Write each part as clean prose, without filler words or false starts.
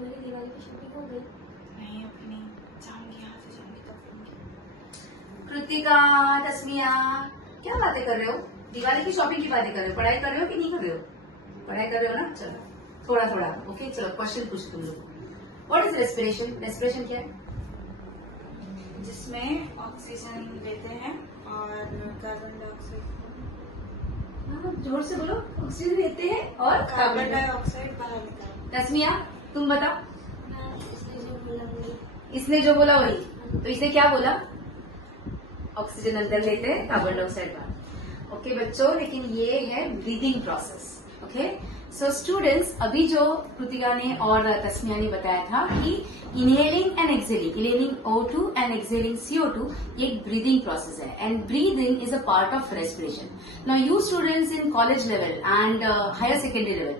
तुम्हारी दिवाली की शॉपिंग हो गई? नहीं अभी नहीं, जाऊंगी यहाँ से जाऊंगी तब करूंगी। कृतिका, तस्मिया, क्या बातें कर रहे हो? दिवाली की शॉपिंग की बातें कर रहे हो? पढ़ाई कर रहे हो कि नहीं कर रहे हो? पढ़ाई कर रहे हो ना? चलो थोड़ा थोड़ा, ओके। चलो क्वेश्चन पूछ तुम लोग। What is respiration? रेस्पिरेशन क्या है? जिसमें ऑक्सीजन लेते हैं और कार्बन डाइऑक्साइड जोर से बोलो। ऑक्सीजन लेते हैं और कार्बन डाइऑक्साइड बाहर निकालते हैं। तस्मिया, तुम बताओ। मैम इसने जो बोला वही। इसने जो बोला वही, तो इसने क्या बोला? ऑक्सीजन अंदर लेते हैं, कार्बन डाइऑक्साइड बाहर। ओके बच्चों, लेकिन ये है breathing process. Okay so students, अभी जो कृतिका ने और तस्मिया ने बताया था कि inhaling and exhaling, inhaling O2 and exhaling CO2, ये एक ब्रीदिंग प्रोसेस है and breathing is a part of respiration. Now you students in college level and higher secondary level,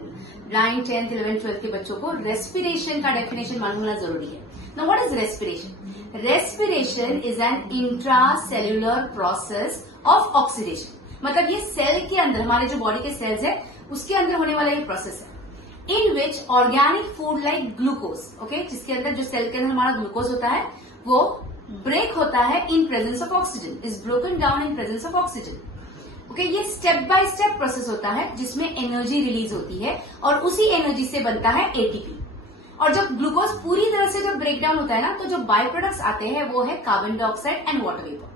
9th, 10th, 11th, 12th के बच्चों को respiration का definition मालूम होना जरूरी है। Now what is respiration? Respiration is an intracellular process of oxidation. मतलब ये सेल के अंदर, हमारे जो बॉडी के सेल्स है उसके अंदर होने वाला ये प्रोसेस है, in which organic food like glucose, okay, जिसके अंदर जो सेल के अंदर हमारा ग्लूकोज होता है वो ब्रेक होता है in presence of oxygen, is broken down in presence of oxygen. Okay, ये स्टेप बाय स्टेप प्रोसेस होता है जिसमें एनर्जी रिलीज होती है और उसी एनर्जी से बनता है एटीपी। और जब ग्लूकोज पूरी तरह से जब ब्रेक डाउन होता है ना, तो जो बाय प्रोडक्ट्स आते हैं वो है carbon dioxide and water vapour.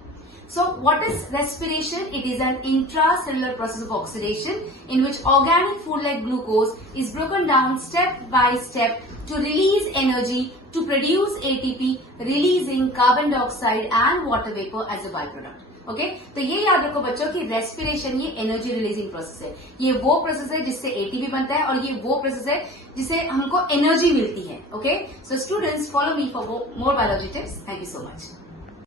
So what is respiration? It is an intracellular process of oxidation in which organic food like glucose is broken down step by step to release energy to produce ATP, releasing carbon dioxide and water vapor as a byproduct. Okay तो ये याद रखो बच्चों कि respiration ये energy releasing process है। ये वो प्रोसेस है जिससे एटीपी बनता है और ये वो प्रोसेस है जिससे हमको एनर्जी मिलती है। Okay so students, follow me for more biology tips. Thank you so much.